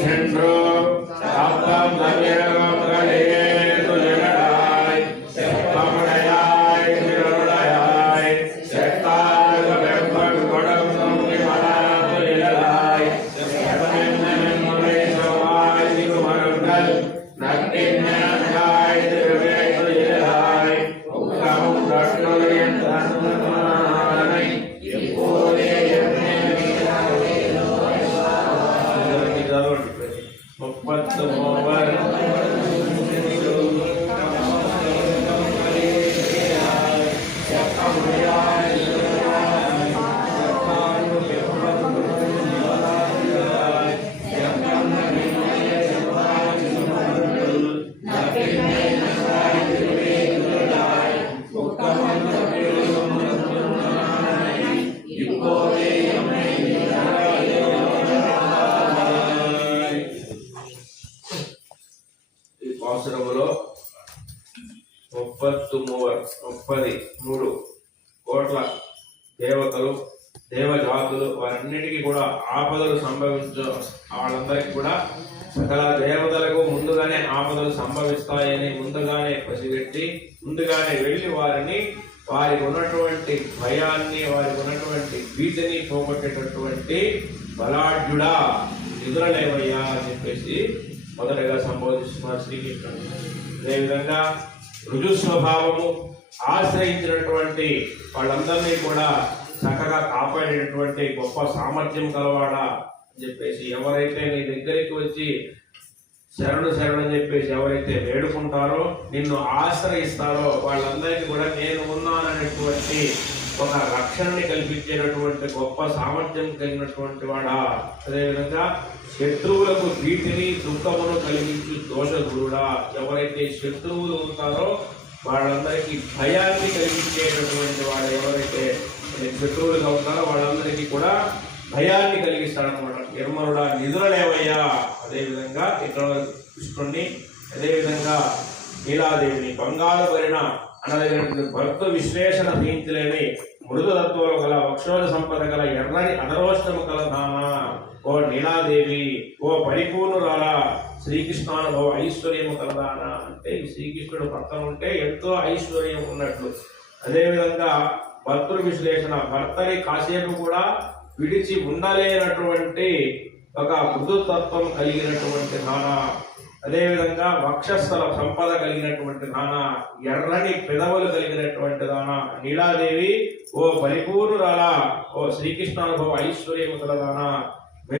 33 కోట్ల దేవతలు దేవజాతులు వారన్నిటికీ కూడా ఆపదలు సంభవించ వాళ్ళందరికీ కూడా సకల దేవతలకు ముందుగానే ఆపదలు సంభవిస్తాయని ముందుగానే పసిగట్టి ముందుగానే వెళ్ళి వారికి ఉన్నటువంటి భయాన్ని వారికి ఉన్నటువంటి భీతిని పోగొట్టేటటువంటి బలాఢ్యుడా నిద్రలేవయ్యా అని చెప్పేసి మొదటగా సంబోధిస్తున్నారు శ్రీకృష్ణుడు. అదేవిధంగా రుజు స్వభావము ఆశ్రయించినటువంటి వాళ్ళందరినీ కూడా చక్కగా కాపాడేటటువంటి గొప్ప సామర్థ్యం కలవాడా అని చెప్పేసి ఎవరైతే నీ దగ్గరికి వచ్చి శరణు అని చెప్పేసి ఎవరైతే వేడుకుంటారో నిన్ను ఆశ్రయిస్తారో వాళ్ళందరికీ కూడా నేను ఉన్నాననేటువంటి ఒక రక్షణని కల్పించేటటువంటి గొప్ప సామర్థ్యం కలిగినటువంటి వాడా. అదేవిధంగా శత్రువులకు భీతిని దుఃఖమును కలిగించు దోషగురుడా. ఎవరైతే శత్రువులు ఉంటారో వాళ్ళందరికీ భయాన్ని కలిగించేటటువంటి వాడు ఎవరైతే శత్రువులుగా ఉంటారో వాళ్ళందరికీ కూడా భయాన్ని కలిగిస్తాడనమాట. నిర్మలుడా నిద్రలేవయ్యా. అదేవిధంగా ఇక్కడ కృష్ణుడిని అదేవిధంగా నీలాదేవిని బంగారు భరిణ అనదగినటువంటి భక్త విశ్లేషణ తీయించలేని మృదుతత్వంలో గల వక్షోజ సంపద గల ఎర్రని అదరోష్టము కల దాన ఓ నీలాదేవి ఓ పరిపూర్ణురాలా శ్రీకృష్ణానుభవ ఐశ్వర్యము కలదాన. అంటే శ్రీకృష్ణుడు పక్కన ఉంటే ఎంతో ఐశ్వర్యం ఉన్నట్లు. అదేవిధంగా భర్తృ విశ్లేషణ భర్తని కాసేపు కూడా విడిచి ఉండలేనటువంటి ఒక మృదుతత్వం కలిగినటువంటి నానా. అదేవిధంగా వక్షస్థల సంపద కలిగినటువంటి దానా, ఎర్రని పెదవులు కలిగినటువంటి దానా నీలాదేవి ఓ పరిపూర్ణురాలా ఓ శ్రీకృష్ణానుభవ ఐశ్వర్యము కల దానా